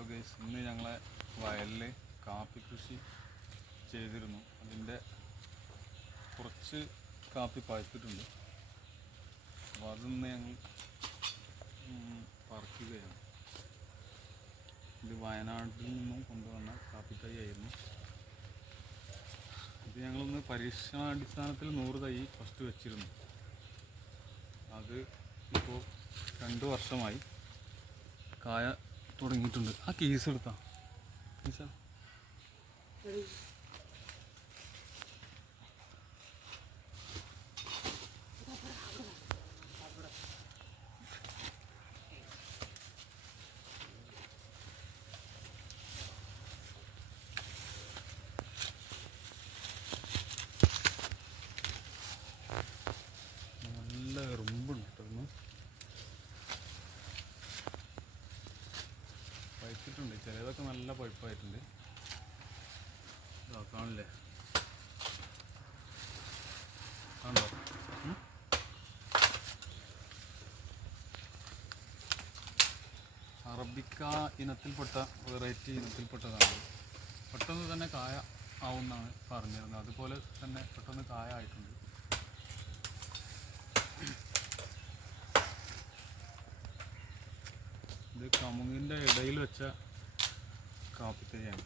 Hello guys ഇന്ന് ഞങ്ങളെ വയലിൽ കാപ്പി കൃഷി ചെയ്തിരുന്നു. അതിന്റെ കുറച്ച് കാപ്പി പഴുത്തിട്ടുണ്ട്. അപ്പോൾ അതൊന്ന് ഞങ്ങൾ പറിക്കുകയാണ്. ഇത് വയനാട്ടിൽ നിന്നും കൊണ്ടുവന്ന കാപ്പി തൈ ആയിരുന്നു. ഇത് ഞങ്ങളൊന്ന് പരീക്ഷണാടിസ്ഥാനത്തിൽ നൂറ് തൈ ഫസ്റ്റ് വെച്ചിരുന്നു. അത് ഇപ്പോൾ രണ്ട് വർഷമായി. കായ തുടങ്ങിയിട്ടുണ്ട്. ആ കേസ് എടുത്താ. കേസാ നല്ല എറുമ്പുണ്ട് കേട്ടോ ഇന്ന് പഴുത്തിട്ടുണ്ട് ചിലതൊക്കെ നല്ല പഴുപ്പായിട്ടുണ്ട്. കാണില്ലേ കണ്ടോ? അറബിക്ക ഇനത്തിൽപ്പെട്ട വെറൈറ്റി ഇനത്തിൽപ്പെട്ടതാണ്. പെട്ടെന്ന് തന്നെ കായ ആവുമെന്നാണ് പറഞ്ഞിരുന്നത്. അതുപോലെ തന്നെ പെട്ടെന്ന് കായ ആയിട്ടുണ്ട്. ഇത് കമുങ്ങിന്റെ ഇടയിൽ വെച്ച കാപ്പിത്തൈയാണ്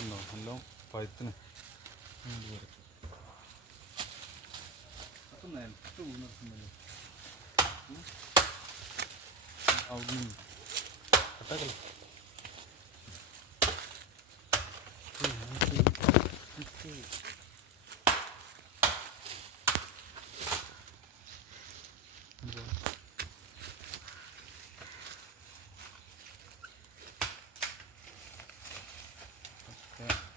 ഉണ്ടോ? നല്ല പഴുത്തിന്. അപ്പം നിലത്ത് വീണിട്ടുണ്ടല്ലോ അവിടുന്ന് കട്ടാക്കല്ല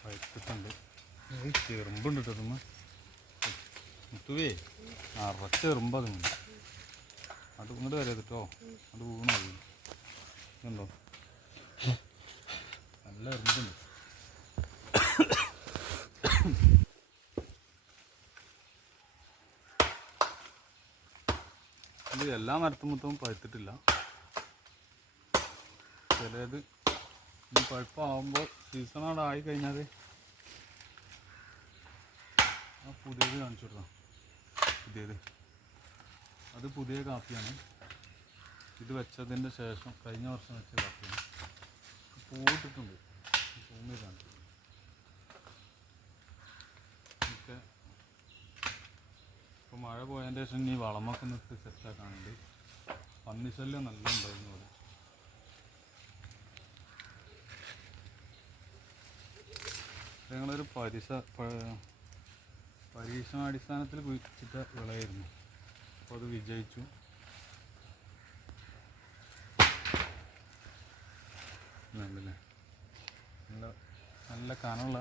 പഴുത്തിട്ടുണ്ട് ചെറുമ്പുണ്ട് മുത്തുവേ നിറച്ച് എറുമ്പതുണ്ട് അത് ഇങ്ങോട്ട് കേട്ടോ. അത് വീണോ ഉണ്ടോ? നല്ല എറുമ്പുണ്ട് ഇത് എല്ലാ മരത്തുമൊത്തവും പഴുത്തിട്ടില്ല. ചിലത് ഈ പഴുപ്പാകുമ്പോൾ സീസൺ അവിടെ ആയി കഴിഞ്ഞാൽ ആ പുതിയത് കാണിച്ചു കൊടുക്കാം. പുതിയത്. അത് പുതിയ കാപ്പിയാണ്. ഇത് വെച്ചതിന്റെ ശേഷം കഴിഞ്ഞ വർഷം വെച്ച കാപ്പിയാണ്. പൂവിട്ടിട്ടുണ്ട്. ഭൂമിയിലാണ് ഒക്കെ ഇപ്പോൾ മഴ പോയതിന്റെ ശേഷം ഇനി വളമൊക്കെ നിർത്തി സെറ്റാക്കാനുണ്ട് പന്നിശല്യം നല്ല ഉണ്ടായിരുന്നു അവിടെ ഞങ്ങളൊരു പരിസ പരീക്ഷണാടിസ്ഥാനത്തിൽ കുഴിച്ചിട്ട വിളയായിരുന്നു. അപ്പോൾ അത് വിജയിച്ചു. ഉണ്ടല്ലേ? നല്ല നല്ല കനമുള്ള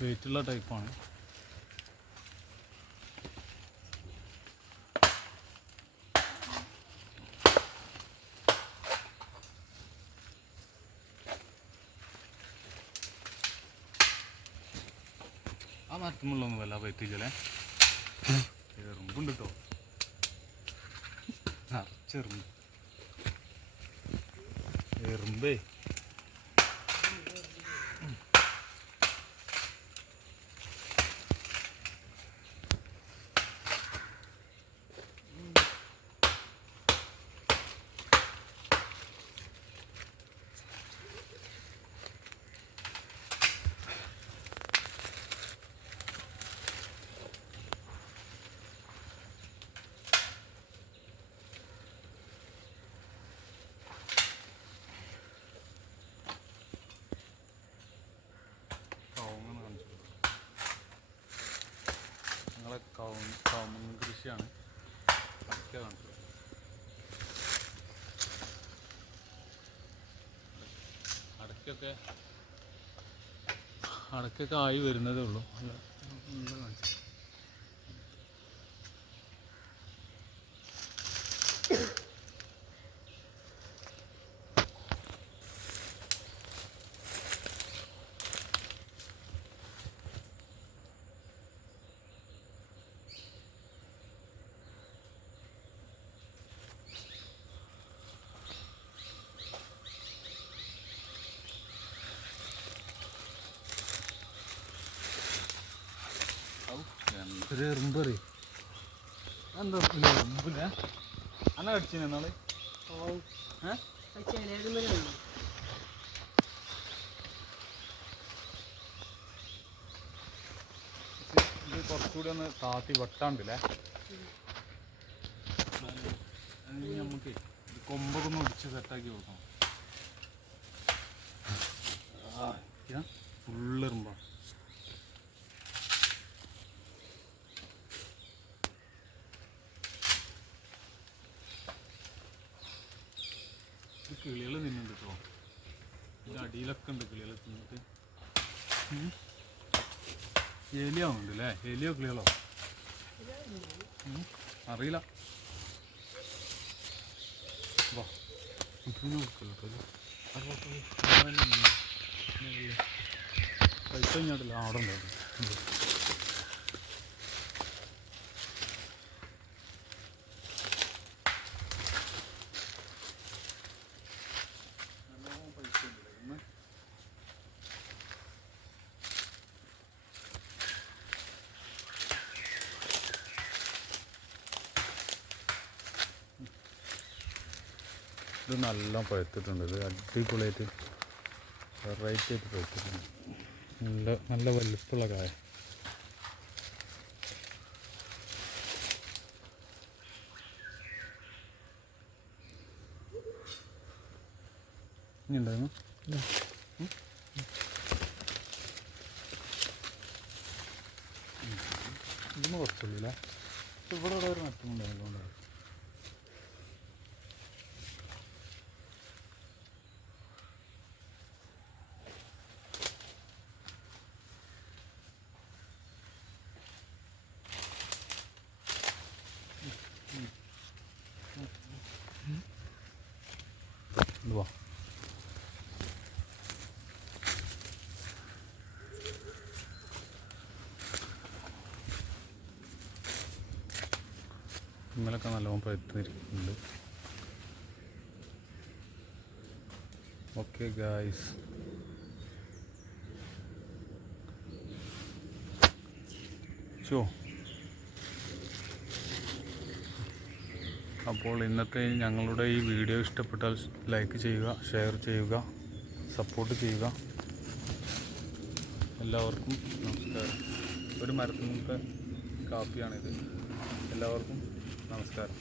വെയിറ്റുള്ള ടൈപ്പാണ്. ആ മരത്തുമുള്ളൊന്നും വല്ല പറ്റിയില്ലേ എറുമ്പുണ്ട് കേട്ടോ നിറച്ചെറുമ്പ് എറുമ്പേ കവുങ്ങ് കാണിച്ചു കൊടുക്കാം. ഞങ്ങളെ കവുങ്ങ് കവുങ്ങ് കൃഷിയാണ്. കാണിച്ചു കൊടുക്കാം. അടയ്ക്കൊക്കെ അടയ്ക്കൊക്കെ ആയി വരുന്നതേ ഉള്ളൂ. കാണിച്ചു കുറച്ചുകൂടി ഒന്ന് താത്തി വെട്ടാണ്ടില്ലേ? നമുക്ക് കൊമ്പൊക്കെ ഒടിച്ച് സെറ്റാക്കി കൊടുക്കണം ഫുള്ള് എറുമ്പാ കിളികൾ നിന്നുണ്ട് കേട്ടോ ഇതിന്റെ അടിയിലൊക്കെ ഉണ്ട് കിളികൾ തിന്നിട്ട്. എലിയാവുന്നുണ്ട് അല്ലേ എലിയോ കിളികളോ? അറിയില്ല. പൈസ ഇങ്ങോട്ടില്ല ആടുണ്ടായിരുന്നു പൈസ ഉണ്ടല്ലേ ഇത് നല്ല പഴുത്തിട്ടുണ്ട് ഇത് അടിപൊളിയായിട്ട് വെറൈറ്റി ആയിട്ട് പഴുത്തിട്ടുണ്ട് നല്ല നല്ല വലുപ്പുള്ള കായ ഇനി ഉണ്ടായിരുന്നു ഇവിടെ ഒരു മറ്റുണ്ടായിരുന്നു ഇത് വാ ഇന്നലൊക്കെ നല്ലോണം പഴുത്തിരിക്കുന്നുണ്ട്. Okay guys show. അപ്പോൾ ഇന്നത്തെ ഞങ്ങളുടെ ഈ വീഡിയോ ഇഷ്ടപ്പെട്ടാൽ ലൈക്ക് ചെയ്യുക ഷെയർ ചെയ്യുക സപ്പോർട്ട് ചെയ്യുക. എല്ലാവർക്കും നമസ്കാരം. ഒരു മരത്തിനത്തെ കാപ്പിയാണിത്. എല്ലാവർക്കും നമസ്കാരം.